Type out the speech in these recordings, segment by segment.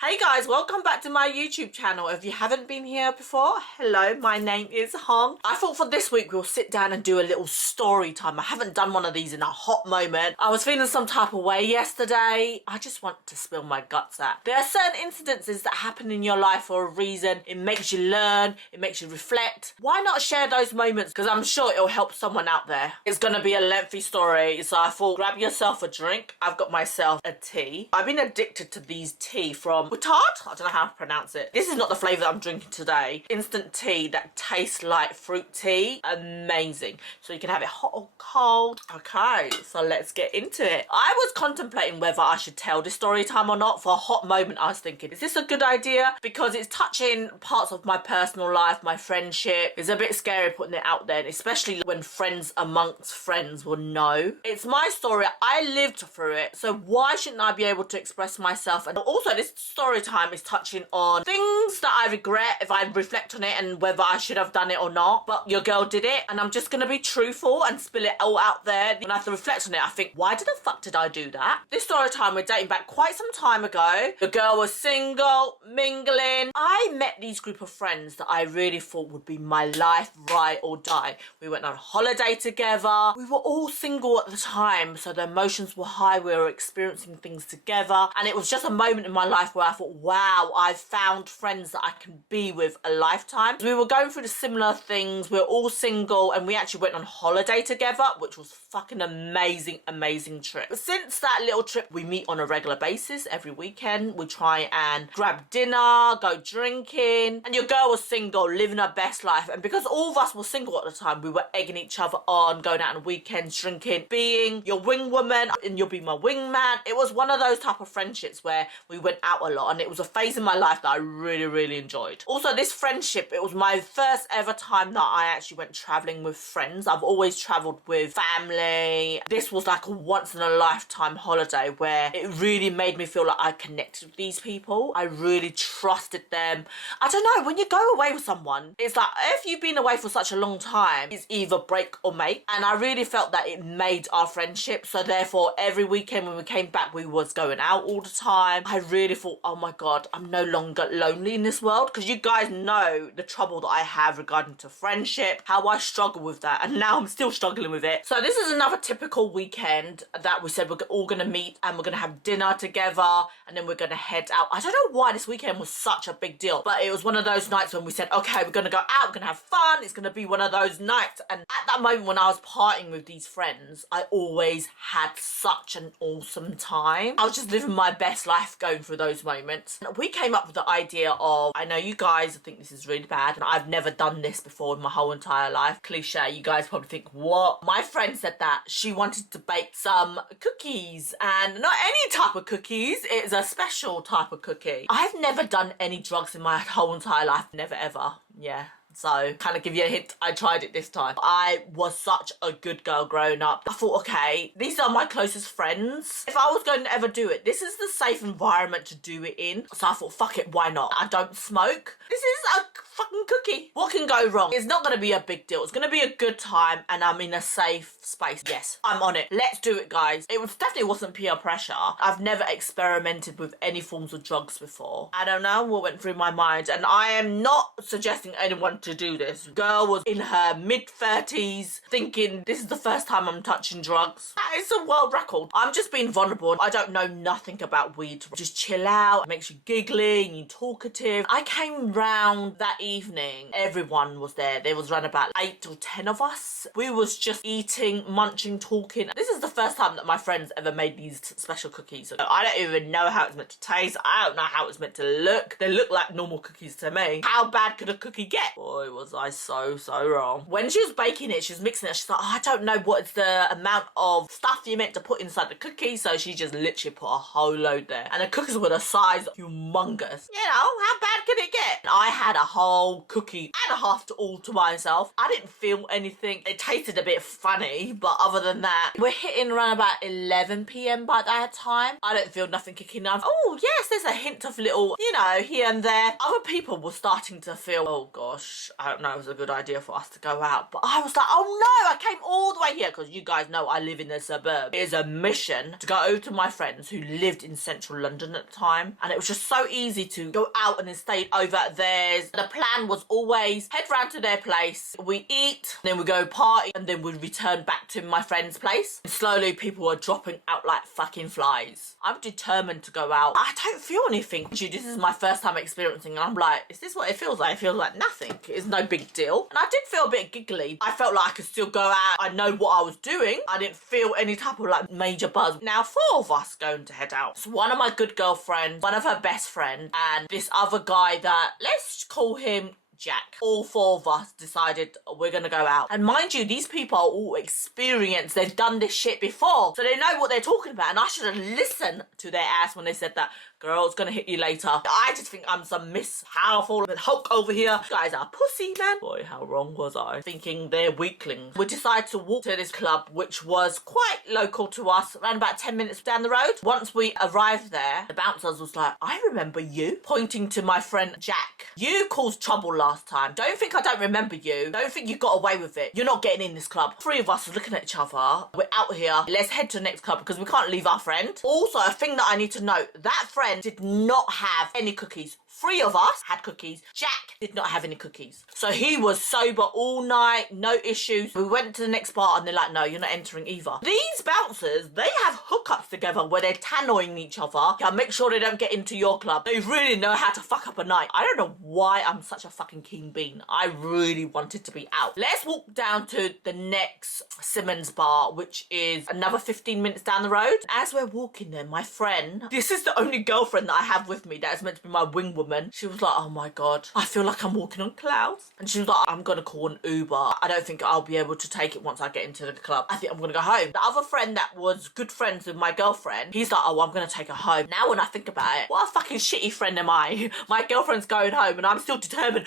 Hey guys, welcome back to my YouTube channel. If you haven't been here before, hello, my name is Huong. I thought for this week we'll sit down and do a little story time. I haven't done one of these in a hot moment. I was feeling some type of way yesterday. I just want to spill my guts out. There are certain incidences that happen in your life for a reason. It makes you learn, it makes you reflect. Why not share those moments? Because I'm sure it'll help someone out there. It's gonna be a lengthy story, so I thought grab yourself a drink. I've got myself a tea. I've been addicted to these tea from Tart? I don't know how to pronounce it. This is not the flavour that I'm drinking today. Instant tea that tastes like fruit tea. Amazing. So you can have it hot or cold. Okay, so let's get into it. I was contemplating whether I should tell this story time or not. For a hot moment, I was thinking, is this a good idea? Because it's touching parts of my personal life, my friendship. It's a bit scary putting it out there, especially when friends amongst friends will know. It's my story. I lived through it. So why shouldn't I be able to express myself? And also, this story time is touching on things that I regret if I reflect on it and whether I should have done it or not. But your girl did it, and I'm just gonna be truthful and spill it all out there. When I have to reflect on it, I think, why the fuck did I do that? This story time, we're dating back quite some time ago. The girl was single, mingling. I met these group of friends that I really thought would be my life, ride or die. We went on holiday together. We were all single at the time, so the emotions were high. We were experiencing things together, and it was just a moment in my life where I thought, wow, I've found friends that I can be with a lifetime. We were going through the similar things. We were all single, and we actually went on holiday together, which was fucking amazing trip. But since that little trip, we meet on a regular basis every weekend. We try and grab dinner, go drinking, and your girl was single, living her best life. And because all of us were single at the time, we were egging each other on, going out on weekends, drinking, being your wing woman and you'll be my wingman. It was one of those type of friendships where we went out a lot, and it was a phase in my life that I really enjoyed. Also, this friendship, it was my first ever time that I actually went traveling with friends. I've always traveled with family. This was like a once in a lifetime holiday where it really made me feel like I connected with these people. I really trusted them. I don't know, when you go away with someone, it's like if you've been away for such a long time, it's either break or make. And I really felt that it made our friendship. So therefore, every weekend when we came back, we was going out all the time. I really thought, oh my God, I'm no longer lonely in this world, because you guys know the trouble that I have regarding to friendship, how I struggle with that, and now I'm still struggling with it. So this is another typical weekend that we said we're all gonna meet and we're gonna have dinner together, and then we're gonna head out. I don't know why this weekend was such a big deal, but it was one of those nights when we said, okay, we're gonna go out, we're gonna have fun, it's gonna be one of those nights. And at that moment when I was partying with these friends, I always had such an awesome time. I was just living my best life going through those moments. And we came up with the idea of, I know you guys think this is really bad, and I've never done this before in my whole entire life. Cliche, you guys probably think, what? My friend said that she wanted to bake some cookies, and not any type of cookies, it's a special type of cookie. I've never done any drugs in my whole entire life, never ever. Yeah. So, kind of give you a hint, I tried it this time. I was such a good girl growing up. I thought, okay, these are my closest friends. If I was going to ever do it, this is the safe environment to do it in. So I thought, fuck it, why not? I don't smoke. This is a fucking cookie. What can go wrong? It's not going to be a big deal. It's going to be a good time, and I'm in a safe space. Yes, I'm on it. Let's do it, guys. It was definitely wasn't peer pressure. I've never experimented with any forms of drugs before. I don't know what went through my mind, and I am not suggesting anyone to do this. Girl was in her mid-30s thinking, this is the first time I'm touching drugs. That is a world record. I'm just being vulnerable. I don't know nothing about weed. Just chill out. It makes you giggly and you're talkative. I came round that evening. Everyone was there. There was around about 8 or 10 of us. We was just eating, munching, talking. This is the first time that my friends ever made these special cookies. I don't even know how it's meant to taste. I don't know how it's meant to look. They look like normal cookies to me. How bad could a cookie get? Boy, was I so wrong. When she was baking it, she was mixing it, she's like, oh, I don't know what is the amount of stuff you meant to put inside the cookie, so she just literally put a whole load there. And the cookies were the size of humongous. You know, how bad could it get? I had a whole cookie and a half to all to myself. I didn't feel anything. It tasted a bit funny, but other than that, we're hitting around about 11 p.m. by that time. I don't feel nothing kicking off. Oh yes, there's a hint of little, you know, here and there. Other people were starting to feel, oh gosh, which I don't know was a good idea for us to go out. But I was like, oh no, I came all the way here because you guys know I live in the suburb. It is a mission to go over to my friends who lived in central London at the time. And it was just so easy to go out and then stay over at theirs. The plan was always head round to their place, we eat, then we go party, and then we return back to my friend's place. And slowly people were dropping out like fucking flies. I'm determined to go out. I don't feel anything. This is my first time experiencing and I'm like, is this what it feels like? It feels like nothing. It's no big deal. And I did feel a bit giggly. I felt like I could still go out. I know what I was doing. I didn't feel any type of like major buzz. Now 4 of us going to head out. So one of my good girlfriends, one of her best friend, and this other guy that, let's call him Jack. All 4 of us decided we're gonna go out. And mind you, these people are all experienced. They've done this shit before. So they know what they're talking about. And I should have listened to their ass when they said that, girl, it's gonna hit you later. I just think I'm some Miss Powerful Hulk over here. You guys are pussy, man. Boy, how wrong was I? Thinking they're weaklings. We decided to walk to this club, which was quite local to us, around about 10 minutes down the road. Once we arrived there, the bouncers was like, I remember you, pointing to my friend Jack. You caused trouble last time. Don't think I don't remember you. Don't think you got away with it. You're not getting in this club. 3 of us was looking at each other. We're out here. Let's head to the next club because we can't leave our friend. Also, a thing that I need to note, that friend did not have any cookies. 3 of us had cookies. Jack did not have any cookies. So he was sober all night, no issues. We went to the next bar and they're like, no, you're not entering either. These bouncers, they have hookups together where they're tannoying each other. Yeah, make sure they don't get into your club. They really know how to fuck up a night. I don't know why I'm such a fucking keen bean. I really wanted to be out. Let's walk down to the next Simmons bar, which is another 15 minutes down the road. As we're walking there, my friend, this is the only girlfriend that I have with me that is meant to be my wing woman. She was like, oh my God, I feel like I'm walking on clouds. And she was like, I'm gonna call an Uber. I don't think I'll be able to take it once I get into the club. I think I'm gonna go home. The other friend that was good friends with my girlfriend, he's like, oh, I'm gonna take her home. Now when I think about it, what a fucking shitty friend am I? My girlfriend's going home and I'm still determined,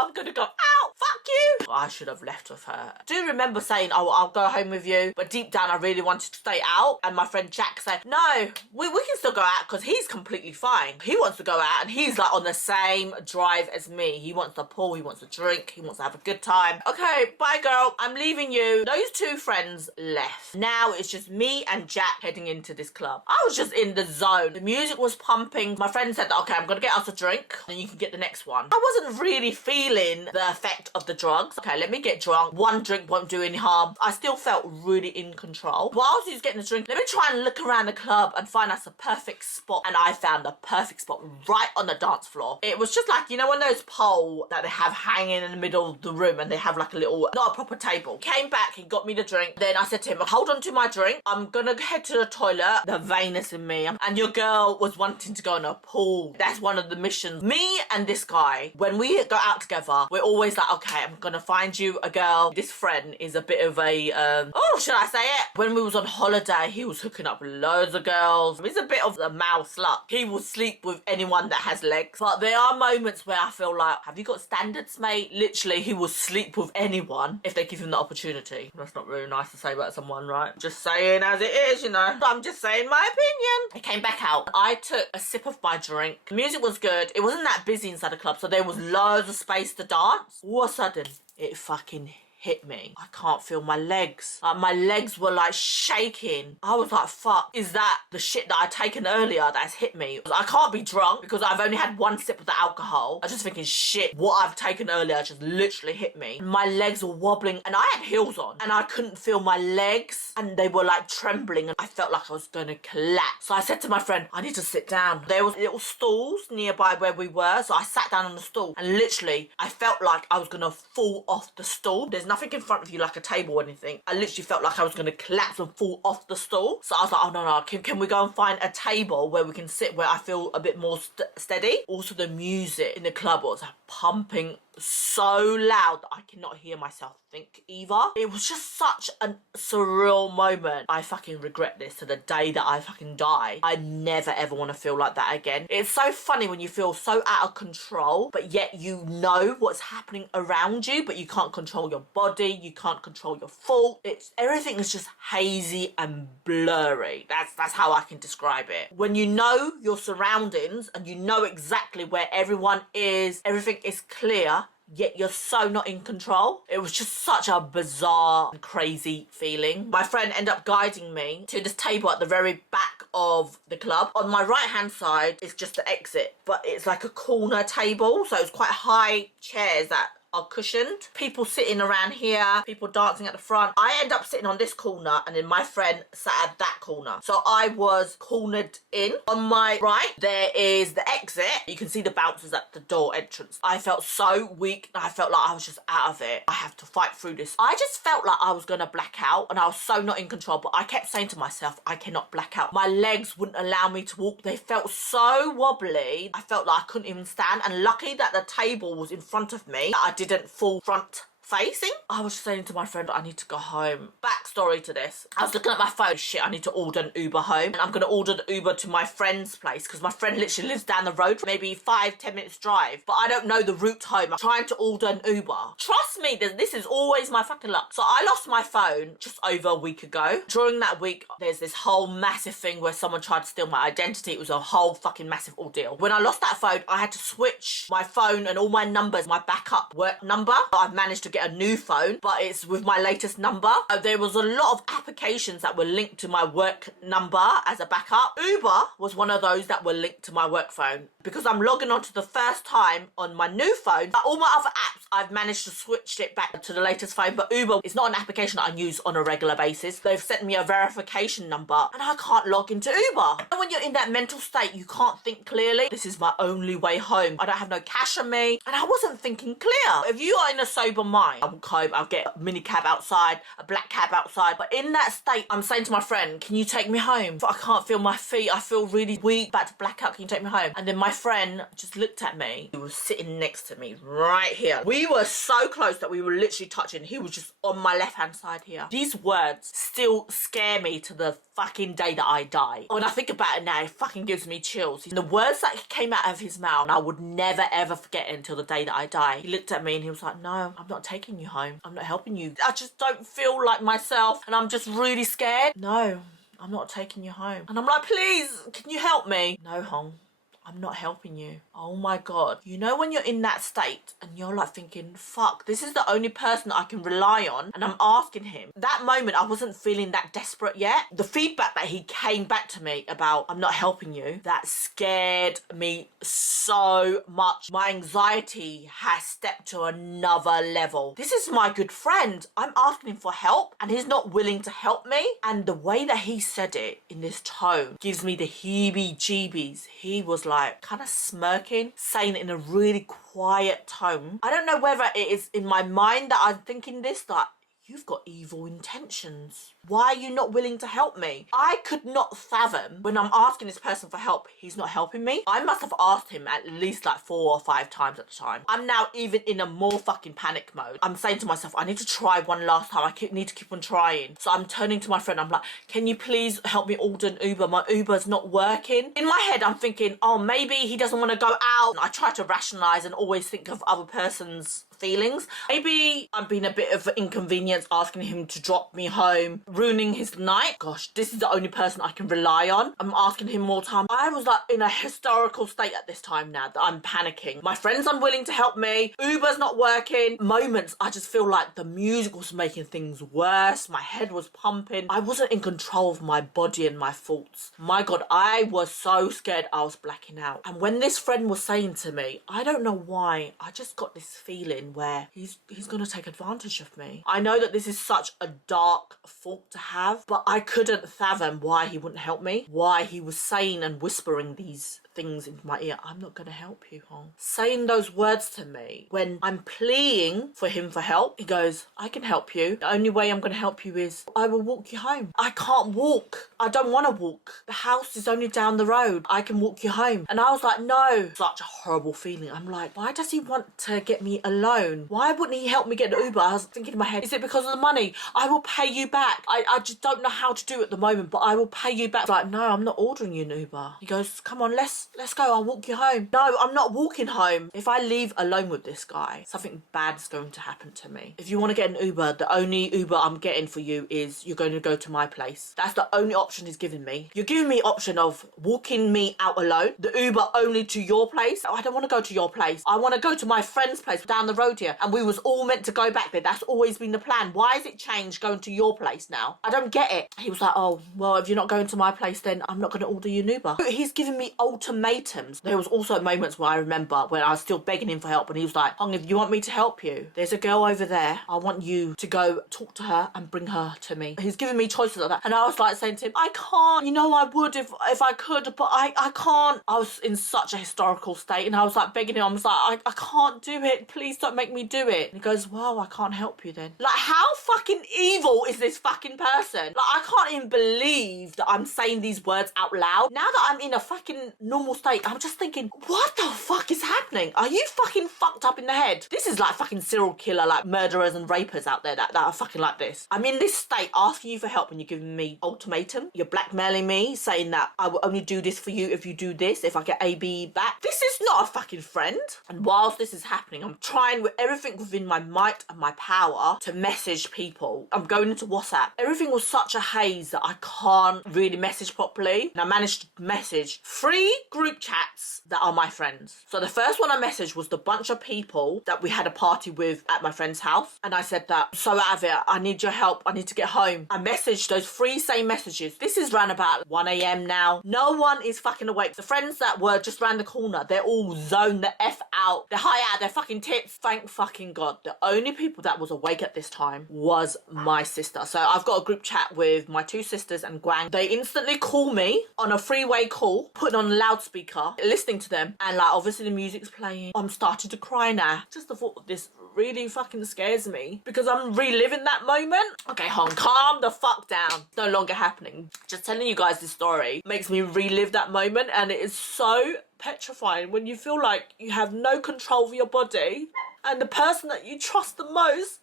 I'm gonna go out, fuck you. I should have left with her. I do remember saying, oh, I'll go home with you. But deep down, I really wanted to stay out. And my friend Jack said, no, we can still go out because he's completely fine. He wants to go out and he's like on the same drive as me. He wants to pull, he wants to drink, he wants to have a good time. Okay, bye girl, I'm leaving you. Those 2 friends left. Now it's just me and Jack heading into this club. I was just in the zone. The music was pumping. My friend said, okay, I'm gonna get us a drink and you can get the next one. I wasn't really feeling the effect of the drugs. Okay, let me get drunk. 1 drink won't do any harm. I still felt really in control. Whilst he was getting the drink, let me try and look around the club and find us a perfect spot. And I found the perfect spot right on the dance floor. It was just like, you know, one of those poles that they have hanging in the middle of the room and they have like a little, not a proper table. Came back, he got me the drink. Then I said to him, hold on to my drink. I'm gonna head to the toilet. The vainness in me. And your girl was wanting to go in a pool. That's one of the missions. Me and this guy, when we go out together, we're always like, okay, I'm gonna find you a girl. This friend is a bit of a, oh, should I say it? When we was on holiday, he was hooking up loads of girls. He's a bit of a male slut. He will sleep with anyone that has legs. But there are moments where I feel like, have you got standards, mate? Literally, he will sleep with anyone if they give him the opportunity. That's not really nice to say about someone, right? Just saying as it is, you know. I'm just saying my opinion. I came back out. I took a sip of my drink. The music was good. It wasn't that busy inside the club, so there was loads of space to dance. All of a sudden, it fucking hit me. I can't feel my legs. Like, my legs were like shaking. I was like, fuck, is that the shit that I'd taken earlier that's hit me? I can't be drunk because I've only had 1 sip of the alcohol. I was just thinking, shit, what I've taken earlier just literally hit me. My legs were wobbling and I had heels on and I couldn't feel my legs and they were like trembling and I felt like I was going to collapse. So I said to my friend, I need to sit down. There was little stools nearby where we were, so I sat down on the stool and literally I felt like I was going to fall off the stool. There's nothing in front of you like a table or anything. I literally felt like I was going to collapse and fall off the stool. So I was like, oh no, can we go and find a table where we can sit where I feel a bit more steady? Also the music in the club was pumping so loud that I cannot hear myself think either. It was just such a surreal moment. I fucking regret this to the day that I fucking die. I never ever want to feel like that again. It's so funny when you feel so out of control, but yet you know what's happening around you, but you can't control your body, you can't control your thought. Everything is just hazy and blurry. That's how I can describe it. When you know your surroundings and you know exactly where everyone is, everything is clear, yet you're so not in control. It was just such a bizarre and crazy feeling. My friend ended up guiding me to this table at the very back of the club. On my right hand side is just the exit, but it's like a corner table, so it's quite high chairs that are cushioned. People sitting around here, people dancing at the front. I end up sitting on this corner, and then my friend sat at that corner. So I was cornered in. On my right, there is the exit. You can see the bouncers at the door entrance. I felt so weak. I felt like I was just out of it. I have to fight through this. I just felt like I was gonna black out, and I was so not in control, but I kept saying to myself, I cannot black out. My legs wouldn't allow me to walk. They felt so wobbly. I felt like I couldn't even stand, and lucky that the table was in front of me, that I didn't fall front facing. I was saying to my friend, I need to go home. Backstory to this. I was looking at my phone. Shit, I need to order an Uber home. And I'm going to order the Uber to my friend's place because my friend literally lives down the road, maybe 5-10 minutes drive. But I don't know the route home. I'm trying to order an Uber. Trust me, this is always my fucking luck. So I lost my phone just over a week ago. During that week, there's this whole massive thing where someone tried to steal my identity. It was a whole fucking massive ordeal. When I lost that phone, I had to switch my phone and all my numbers, my backup work number. I've managed to get a new phone, but it's with my latest number. There was a lot of applications that were linked to my work number as a backup. Uber was one of those that were linked to my work phone. Because I'm logging on to the first time on my new phone, all my other apps, I've managed to switch it back to the latest phone, but Uber is not an application that I use on a regular basis. They've sent me a verification number and I can't log into Uber. And when you're in that mental state, you can't think clearly. This is my only way home. I don't have no cash on me and I wasn't thinking clear. If you are in a sober mind, I'll home, I'll get a mini cab outside, a black cab outside. But in that state, I'm saying to my friend, can you take me home? I can't feel my feet. I feel really weak, about to black out. Can you take me home? And then my friend just looked at me. He was sitting next to me right here. We were so close that we were literally touching. He was just on my left hand side here. These words still scare me to the fucking day that I die. When I think about it now, it fucking gives me chills. The words that came out of his mouth, I would never ever forget it until the day that I die. He looked at me and he was like, no, I'm not taking you home. I'm not helping you. I just don't feel like myself and I'm just really scared. No, I'm not taking you home. And I'm like, please, can you help me? No, Hong, I'm not helping you. Oh my God. You know when you're in that state and you're like thinking, fuck, this is the only person I can rely on and I'm asking him. That moment, I wasn't feeling that desperate yet. The feedback that he came back to me about, I'm not helping you, that scared me so much. My anxiety has stepped to another level. This is my good friend. I'm asking him for help and he's not willing to help me. And the way that he said it in this tone gives me the heebie-jeebies. He was like kind of smirking, saying it in a really quiet tone. I don't know whether it is in my mind that I'm thinking this, that you've got evil intentions. Why are you not willing to help me? I could not fathom when I'm asking this person for help, he's not helping me. I must have asked him at least like 4 or 5 times at the time. I'm now even in a more fucking panic mode. I'm saying to myself, I need to try one last time. I need to keep on trying. So I'm turning to my friend. I'm like, can you please help me order an Uber? My Uber's not working. In my head, I'm thinking, oh, maybe he doesn't want to go out. I try to rationalize and always think of other person's feelings. Maybe I'm being a bit of an inconvenience asking him to drop me home, ruining his night. Gosh, this is the only person I can rely on. I'm asking him more time. I was like in a hysterical state at this time now that I'm panicking. My friend's unwilling to help me. Uber's not working. Moments, I just feel like the music was making things worse. My head was pumping. I wasn't in control of my body and my thoughts. My God, I was so scared I was blacking out. And when this friend was saying to me, I don't know why, I just got this feeling where he's gonna take advantage of me. I know that this is such a dark thought to have, but I couldn't fathom why he wouldn't help me, why he was saying and whispering these things into my ear. I'm not gonna help you, Hong. Saying those words to me when I'm pleading for him for help. He goes, I can help you. The only way I'm gonna help you is I will walk you home. I can't walk. I don't want to walk. The house is only down the road. I can walk you home. And I was like, no. Such a horrible feeling. I'm like, why does he want to get me alone? Why wouldn't he help me get the Uber? I was thinking in my head, is it because of the money? I will pay you back. I just don't know how to do it at the moment, but I will pay you back. I was like, no, I'm not ordering you an Uber. He goes, come on, let's let's go, I'll walk you home. No, I'm not walking home. If I leave alone with this guy, something bad is going to happen to me. If you want to get an Uber, the only Uber I'm getting for you is you're going to go to my place. That's the only option he's giving me. You're giving me option of walking me out alone, the Uber only to your place. Oh, I don't want to go to your place. I want to go to my friend's place down the road here. And we was all meant to go back there. That's always been the plan. Why has it changed going to your place now? I don't get it. He was like, oh, well, if you're not going to my place, then I'm not going to order you an Uber. He's giving me ultimatums. There was also moments where I remember when I was still begging him for help, and he was like, Hong, if you want me to help you, there's a girl over there. I want you to go talk to her and bring her to me. He's giving me choices like that. And I was like saying to him, I can't. You know, I would if I could, but I can't. I was in such a historical state, and I was like begging him. I was like, I can't do it. Please don't make me do it. And he goes, well, I can't help you then. Like, how fucking evil is this fucking person? Like, I can't even believe that I'm saying these words out loud. Now that I'm in a fucking normal state, I'm just thinking, what the fuck is happening? Are you fucking fucked up in the head? This is like fucking serial killer, like murderers and rapers out there that are fucking like this. I'm in this state asking you for help and you're giving me ultimatum. You're blackmailing me, saying that I will only do this for you if you do this, if I get AB back. This is not a fucking friend. And whilst this is happening, I'm trying with everything within my might and my power to message people. I'm going into WhatsApp. Everything was such a haze that I can't really message properly. And I managed to message 3 group chats that are my friends. So the first one I messaged was the bunch of people that we had a party with at my friend's house. And I said that, I'm so out of it, I need your help, I need to get home. I messaged those 3 same messages. This is around about 1 a.m. now. No one is fucking awake. The friends that were just around the corner, they're all zoned the F out. They're high out, they're fucking tits. Thank fucking God. The only people that was awake at this time was my sister. So I've got a group chat with my 2 sisters and Guang. They instantly call me on a 3-way call, putting on a loudspeaker, listening to them, and like obviously the music's playing. I'm starting to cry now. Just the thought of this really fucking scares me because I'm reliving that moment. Okay, Hong, calm the fuck down. It's no longer happening. Just telling you guys this story makes me relive that moment, and it is so petrifying when you feel like you have no control over your body and the person that you trust the most,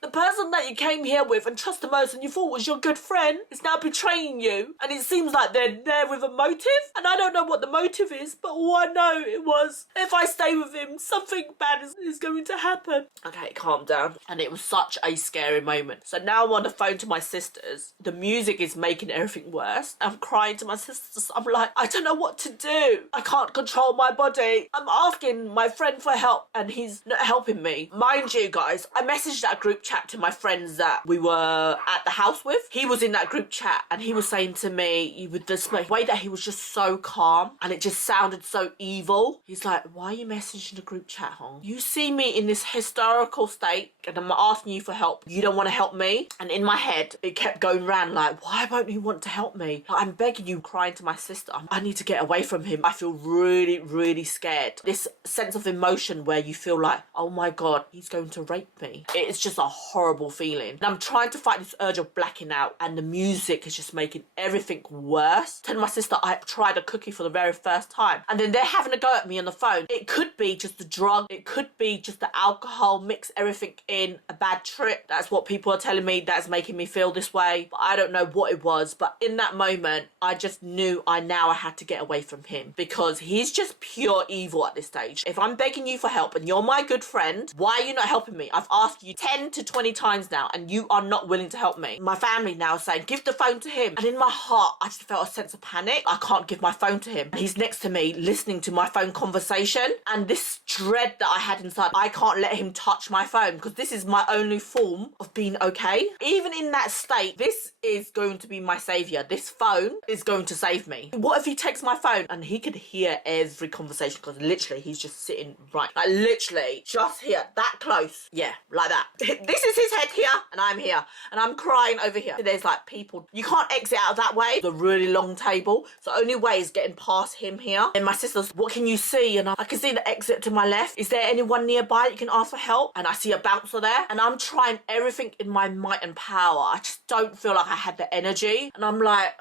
the person that you came here with and trust the most and you thought was your good friend, is now betraying you. And it seems like they're there with a motive. And I don't know what the motive is, but all I know it was, if I stay with him, something bad is going to happen. Okay, calm down. And it was such a scary moment. So now I'm on the phone to my sisters. The music is making everything worse. I'm crying to my sisters. I'm like, I don't know what to do. I can't control my body. I'm asking my friend for help and he's not helping me. Mind you guys, I messaged that group chat to my friends that we were at the house with. He was in that group chat and he was saying to me, with the way that he was just so calm and it just sounded so evil. He's like, why are you messaging the group chat, Hong? You see me in this hysterical state and I'm asking you for help. You don't want to help me? And in my head, it kept going round like, why won't you want to help me? Like, I'm begging you, crying to my sister. I need to get away from him. I feel really, really scared. This sense of emotion where you feel like, oh my God, he's going to rape me. It's just a horrible feeling. And I'm trying to fight this urge of blacking out and the music is just making everything worse. Telling my sister I tried a cookie for the very first time and then they're having a go at me on the phone. It could be just the drug. It could be just the alcohol, mix everything in, a bad trip. That's what people are telling me that's making me feel this way. But I don't know what it was. But in that moment, I just knew I had to get away from him because he's just pure evil at this stage. If I'm begging you for help and you're my good friend, why are you not helping me? I've asked you 10 to 20 times now and you are not willing to help me. My family now is saying, give the phone to him. And in my heart, I just felt a sense of panic. I can't give my phone to him. And he's next to me listening to my phone conversation. And this dread that I had inside, I can't let him touch my phone because this is my only form of being okay. Even in that state, this is going to be my savior. This phone is going to save me. What if he takes my phone and he could hear every conversation because literally he's just sitting right, like literally just here, that close. Yeah, like that. This is his head here and I'm here and I'm crying over here. There's like people, you can't exit out that way. It's a really long table. So the only way is getting past him here. And my sister's, what can you see? And I can see the exit to my left. Is there anyone nearby you can ask for help? And I see a bouncer there and I'm trying everything in my might and power. I just don't feel like I had the energy. And I'm like,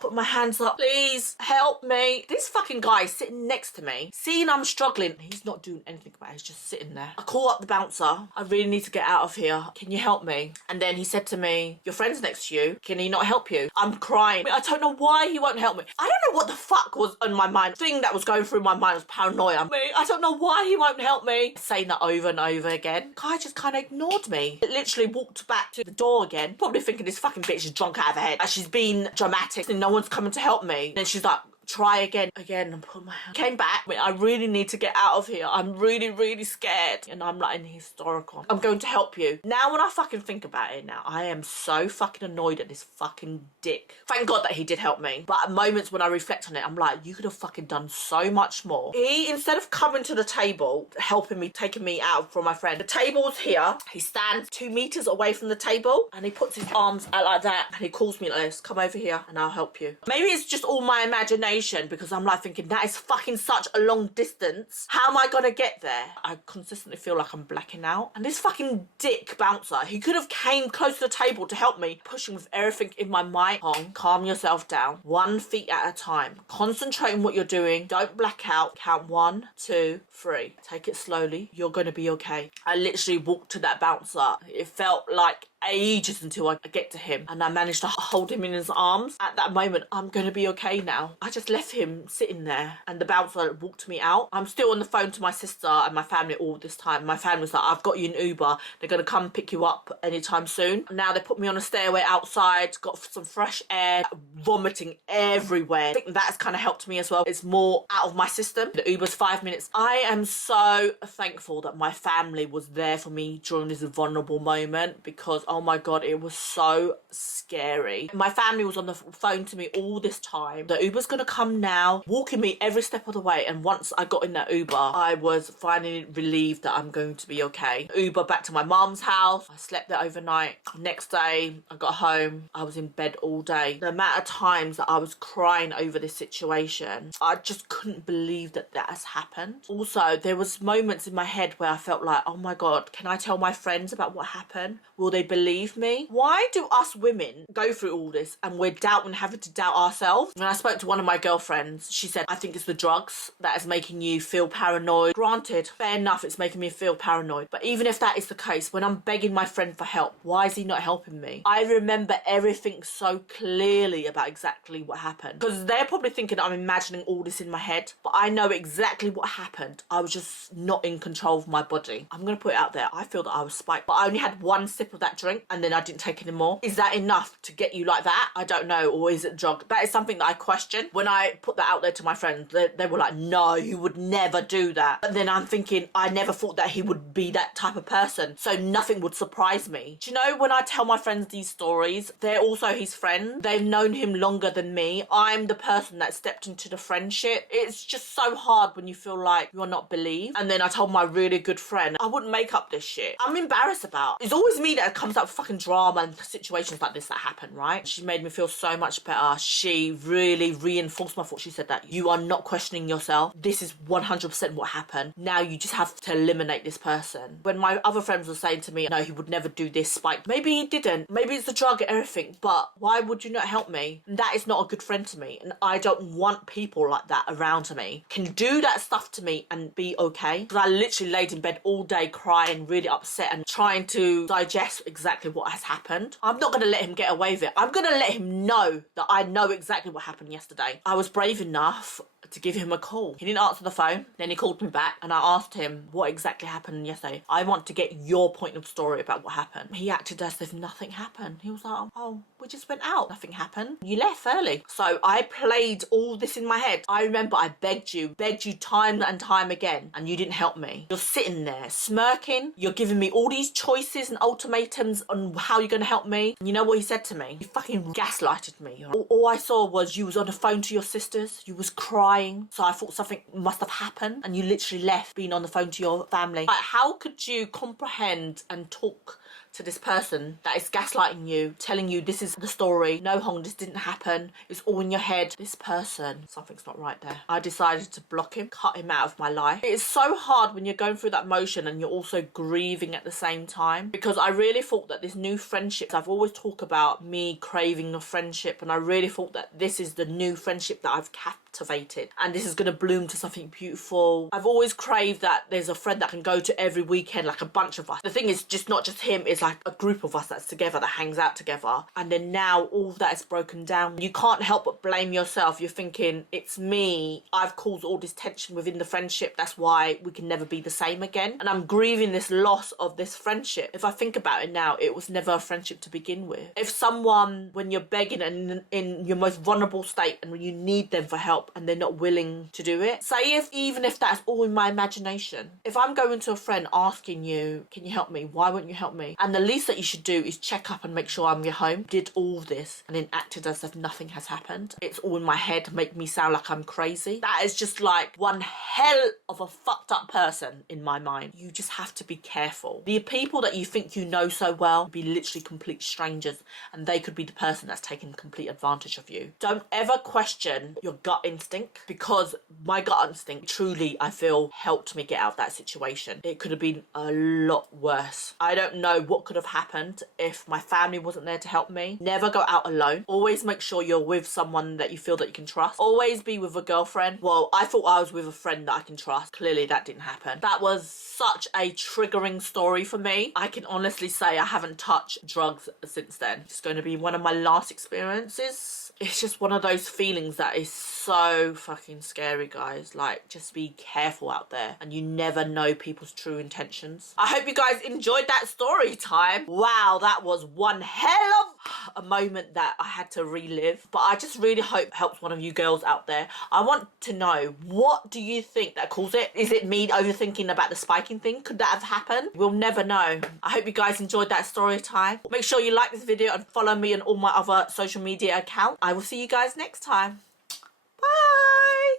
put my hands up, please help me. This fucking guy is sitting next to me, seeing I'm struggling. He's not doing anything about it. He's just sitting there. I call up the bouncer. I really need to get out of here. here. Can you help me? And then he said to me, your friend's next to you. Can he not help you? I'm crying. I don't know why he won't help me. I don't know what the fuck was on my mind. The thing that was going through my mind was paranoia. I don't know why he won't help me. Saying that over and over again. Guy just kind of ignored me. It literally walked back to the door again. Probably thinking this fucking bitch is drunk out of her head. And she's been dramatic and no one's coming to help me. And then she's like, try again, and pull my hand. Came back. I really need to get out of here. I'm really, really scared. And I'm like in hysterical. I'm going to help you. Now when I fucking think about it now, I am so fucking annoyed at this fucking dick. Thank God that he did help me. But at moments when I reflect on it, I'm like, you could have fucking done so much more. He, instead of coming to the table, helping me, taking me out from my friend, the table's here. He stands 2 meters away from the table and he puts his arms out like that and he calls me like this, come over here and I'll help you. Maybe it's just all my imagination, because I'm like thinking that is fucking such a long distance. How am I gonna get there? I consistently feel like I'm blacking out. And this fucking dick bouncer, he could have came close to the table to help me, pushing with everything in my mind. Hong, calm yourself down. 1 feet at a time. Concentrate on what you're doing. Don't black out. Count 1, 2, 3. Take it slowly. You're gonna be okay. I literally walked to that bouncer. It felt like ages until I get to him and I managed to hold him in his arms. At that moment, I'm gonna be okay now. I just left him sitting there and the bouncer walked me out. I'm still on the phone to my sister and my family all this time. My family's like, I've got you an Uber. They're gonna come pick you up anytime soon. Now they put me on a stairway outside, got some fresh air, vomiting everywhere. I think that's kind of helped me as well. It's more out of my system. The Uber's 5 minutes. I am so thankful that my family was there for me during this vulnerable moment, because oh my God, it was so scary. My family was on the phone to me all this time. The Uber's gonna come now, walking me every step of the way. And once I got in that Uber, I was finally relieved that I'm going to be okay. Uber back to my mom's house. I slept there overnight. Next day, I got home. I was in bed all day. The amount of times that I was crying over this situation, I just couldn't believe that that has happened. Also, there was moments in my head where I felt like, oh my God, can I tell my friends about what happened? Will they believe me? Why do us women go through all this and we're doubting, having to doubt ourselves? When I spoke to one of my girlfriends, she said, I think it's the drugs that is making you feel paranoid. Granted, fair enough, it's making me feel paranoid. But even if that is the case, when I'm begging my friend for help, why is he not helping me? I remember everything so clearly about exactly what happened. Because they're probably thinking I'm imagining all this in my head, but I know exactly what happened. I was just not in control of my body. I'm going to put it out there. I feel that I was spiked, but I only had 1 sip of that drink and then I didn't take any more. Is that enough to get you like that? I don't know. Or is it drug? That is something that I question. When I put that out there to my friends, they were like, no, you would never do that. But then I'm thinking, I never thought that he would be that type of person. So nothing would surprise me. Do you know, when I tell my friends these stories, they're also his friend. They've known him longer than me. I'm the person that stepped into the friendship. It's just so hard when you feel like you're not believed. And then I told my really good friend, I wouldn't make up this shit. I'm embarrassed about. It's always me that comes up with fucking drama and situations like this that happen, right? She made me feel so much better. She really reinforced my thoughts. She said that you are not questioning yourself. This is 100% what happened. Now you just have to eliminate this person. When my other friends were saying to me, no, he would never do this, Spike. Maybe he didn't. Maybe it's the drug and everything, but why would you not help me? And that is not a good friend to me. And I don't want people like that around me. Can do that stuff to me and be okay? Because I literally laid in bed all day crying, really upset and trying to digest exactly what has happened. I'm not going to let him get away with it. I'm going to let him know that I know exactly what happened yesterday. I was brave enough to give him a call. He didn't answer the phone. Then he called me back and I asked him what exactly happened yesterday. I want to get your point of story about what happened. He acted as if nothing happened. He was like, oh, we just went out. Nothing happened. You left early. So I played all this in my head. I remember I begged you time and time again and you didn't help me. You're sitting there smirking. You're giving me all these choices and ultimatums on how you're going to help me. And you know what he said to me? He fucking gaslighted me. All I saw was you was on the phone to your sisters. You was crying. So I thought something must have happened and you literally left being on the phone to your family. Like, how could you comprehend and talk to this person that is gaslighting you, telling you this is the story? No, Hong, this didn't happen. It's all in your head. This person, something's not right there. I decided to block him, cut him out of my life. It is so hard when you're going through that motion and you're also grieving at the same time, because I really thought that this new friendship, I've always talked about me craving a friendship, and I really thought that this is the new friendship that I've captivated and this is going to bloom to something beautiful. I've always craved that there's a friend that can go to every weekend, like a bunch of us. The thing is just not just him, is like a group of us that's together, that hangs out together, and then now all of that is broken down. You can't help but blame yourself. You're thinking, it's me, I've caused all this tension within the friendship, that's why we can never be the same again. And I'm grieving this loss of this friendship. If I think about it now, it was never a friendship to begin with. If someone, when you're begging and in your most vulnerable state and when you need them for help and they're not willing to do it, say if even if that's all in my imagination, if I'm going to a friend asking you, can you help me, why won't you help me, and the least that you should do is check up and make sure I'm at home, did all this and then acted as if nothing has happened, it's all in my head, make me sound like I'm crazy. That is just like one hell of a fucked up person in my mind. You just have to be careful. The people that you think you know so well be literally complete strangers, and they could be the person that's taking complete advantage of you. Don't ever question your gut instinct, because my gut instinct truly, I feel, helped me get out of that situation. It could have been a lot worse. I don't know what could have happened if my family wasn't there to help me. Never go out alone. Always make sure you're with someone that you feel that you can trust. Always be with a girlfriend. Well, I thought I was with a friend that I can trust. Clearly that didn't happen. That was such a triggering story for me. I can honestly say I haven't touched drugs since then. It's going to be one of my last experiences. It's just one of those feelings that is so fucking scary, guys. Like, just be careful out there, and you never know people's true intentions. I hope you guys enjoyed that story time. Wow, that was one hell of a moment that I had to relive. But I just really hope it helps one of you girls out there. I want to know, what do you think that caused it? Is it me overthinking about the spiking thing? Could that have happened? We'll never know. I hope you guys enjoyed that story time. Make sure you like this video and follow me on all my other social media accounts. I will see you guys next time.